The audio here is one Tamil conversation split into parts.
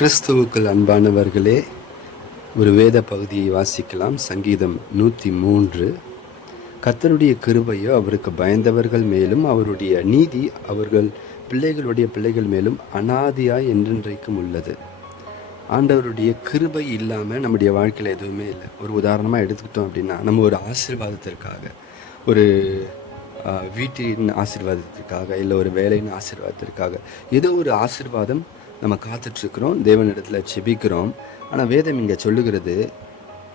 கிறிஸ்துவுக்குள் அன்பானவர்களே, ஒரு வேத பகுதியை வாசிக்கலாம். சங்கீதம் 103. கர்த்தருடைய கிருபையோ அவருக்கு பயந்தவர்கள் மேலும், அவருடைய நீதி அவர்கள் பிள்ளைகளுடைய பிள்ளைகள் மேலும் அனாதியாய் என்றென்றைக்கும் உள்ளது. ஆண்டவருடைய கிருபை இல்லாமல் நம்முடைய வாழ்க்கையில் எதுவுமே இல்லை. ஒரு உதாரணமாக எடுத்துக்கிட்டோம் அப்படின்னா, நம்ம ஒரு ஆசீர்வாதத்திற்காக, ஒரு வீட்டின் ஆசீர்வாதத்திற்காக, இல்லை ஒரு வேலையின் ஆசீர்வாதத்திற்காக, ஏதோ ஒரு ஆசீர்வாதம் நம்ம காத்துட்ருக்குறோம், தேவனிடத்தில் செபிக்கிறோம். ஆனால் வேதம் இங்கே சொல்லுகிறது,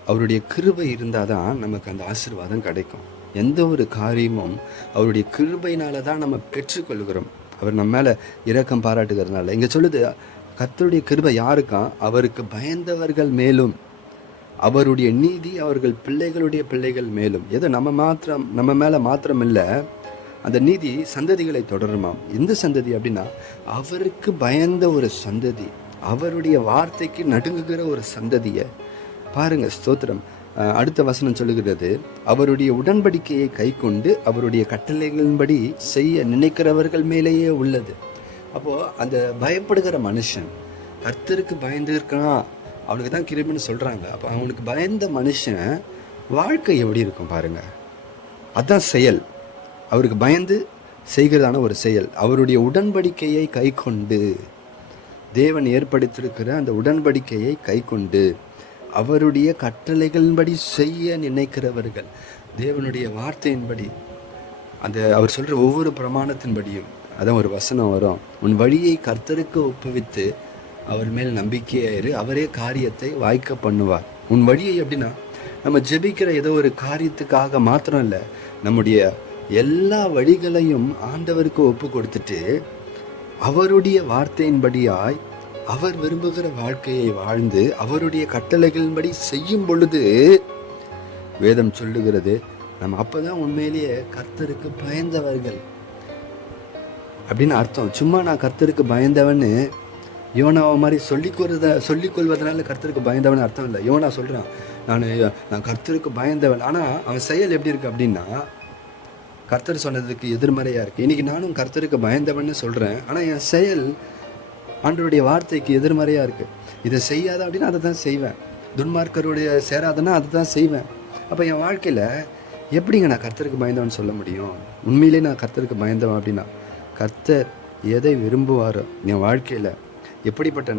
அவருடைய கிருபை இருந்தால் தான் நமக்கு அந்த ஆசீர்வாதம் கிடைக்கும். எந்த ஒரு காரியமும் அவருடைய கிருபையினால தான் நம்ம பெற்றுக்கொள்கிறோம். அவர் நம்ம மேலே இரக்கம் பாராட்டுகிறதுனால. இங்கே சொல்லுது, கர்த்தருடைய கிருபை யாருக்காம்? அவருக்கு பயந்தவர்கள் மேலும், அவருடைய நீதி அவர்கள் பிள்ளைகளுடைய பிள்ளைகள் மேலும். ஏதோ நம்ம மேலே மாத்திரம் இல்லை, அந்த நீதி சந்ததிகளை தொடருமாம். எந்த சந்ததி அப்படின்னா, அவருக்கு பயந்த ஒரு சந்ததி, அவருடைய வார்த்தைக்கு நடுங்குகிற ஒரு சந்ததியை பாருங்க. ஸ்தோத்திரம். அடுத்த வசனம் சொல்லுகிறது, அவருடைய உடன்படிக்கையை கை கொண்டு அவருடைய கட்டளைகளின்படி செய்ய நினைக்கிறவர்கள் மேலேயே உள்ளது. அப்போது அந்த பயப்படுகிற மனுஷன், கர்த்தருக்கு பயந்து இருக்கான், அவனுக்கு தான் கிருபைன்னு சொல்கிறாங்க. அப்போ அவனுக்கு பயந்த மனுஷன் வாழ்க்கை எப்படி இருக்கும் பாருங்க. அதுதான் செயல். அவருக்கு பயந்து செய்கிறதான ஒரு செயல். அவருடைய உடன்படிக்கையை கை கொண்டு, தேவன் ஏற்படுத்தியிருக்கிற அந்த உடன்படிக்கையை கை கொண்டு அவருடைய கட்டளைகளின்படி செய்ய நினைக்கிறவர்கள், தேவனுடைய வார்த்தையின்படி, அந்த அவர் சொல்கிற ஒவ்வொரு பிரமாணத்தின்படியும். அதான் ஒரு வசனம் வரும், உன் வழியை கர்த்தருக்கு ஒப்புவித்து அவர் மேல் நம்பிக்கையாயிரு, அவரே காரியத்தை வாய்க்க பண்ணுவார். உன் வழியை அப்படின்னா, நம்ம ஜெபிக்கிற ஏதோ ஒரு காரியத்துக்காக மாத்திரம் இல்லை, நம்முடைய எல்லா வழிகளையும் ஆண்டவருக்கு ஒப்பு கொடுத்துட்டு அவருடைய வார்த்தையின்படியாய் அவர் விரும்புகிற வாழ்க்கையை வாழ்ந்து அவருடைய கட்டளைகளின்படி செய்யும் பொழுது வேதம் சொல்லுகிறது, நம்ம அப்போதான் உண்மையிலேயே கர்த்தருக்கு பயந்தவர்கள் அப்படின்னு அர்த்தம். சும்மா நான் கர்த்தருக்கு பயந்தவன்னு யோனாவை மாதிரி சொல்லிக்கொள்வதனால கர்த்தருக்கு பயந்தவன் அர்த்தம் இல்லை. யோனா சொல்கிறான், நான் கர்த்தருக்கு பயந்தவன். ஆனால் அவன் செயல் எப்படி இருக்கு அப்படின்னா, கர்த்தர் சொன்னதுக்கு எதிர்மறையாக இருக்குது. இன்றைக்கி நானும் கர்த்தருக்கு பயந்தவன்னு சொல்கிறேன், ஆனால் என் செயல் ஆண்டவருடைய வார்த்தைக்கு எதிர்மறையாக இருக்குது. இதை செய்யாத அப்படின்னா அதை தான் செய்வேன், துன்மார்க்கருடைய சேராதன்னா அதை தான் செய்வேன். அப்போ என் வாழ்க்கையில் எப்படிங்க நான் கர்த்தருக்கு பயந்தவன் சொல்ல முடியும்? உண்மையிலே நான் கர்த்தருக்கு பயந்தவன் அப்படின்னா, கர்த்தர் எதை விரும்புவாரோ என் வாழ்க்கையில், எப்படிப்பட்ட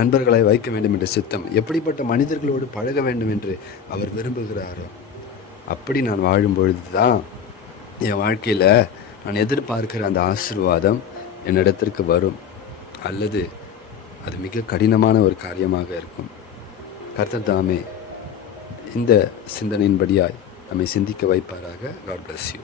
நண்பர்களை வைக்க வேண்டும் என்ற சித்தம், எப்படிப்பட்ட மனிதர்களோடு பழக வேண்டும் என்று அவர் விரும்புகிறாரோ, அப்படி நான் வாழும் பொழுது தான் என் வாழ்க்கையில் நான் எதிர்பார்க்கிற அந்த ஆசீர்வாதம் என்னிடத்திற்கு வரும், அல்லது அது மிக கடினமான ஒரு காரியமாக இருக்கும். கர்த்தர் தாமே இந்த சிந்தனையின்படியாய் நம்மை சிந்திக்க வைப்பாராக. God bless you.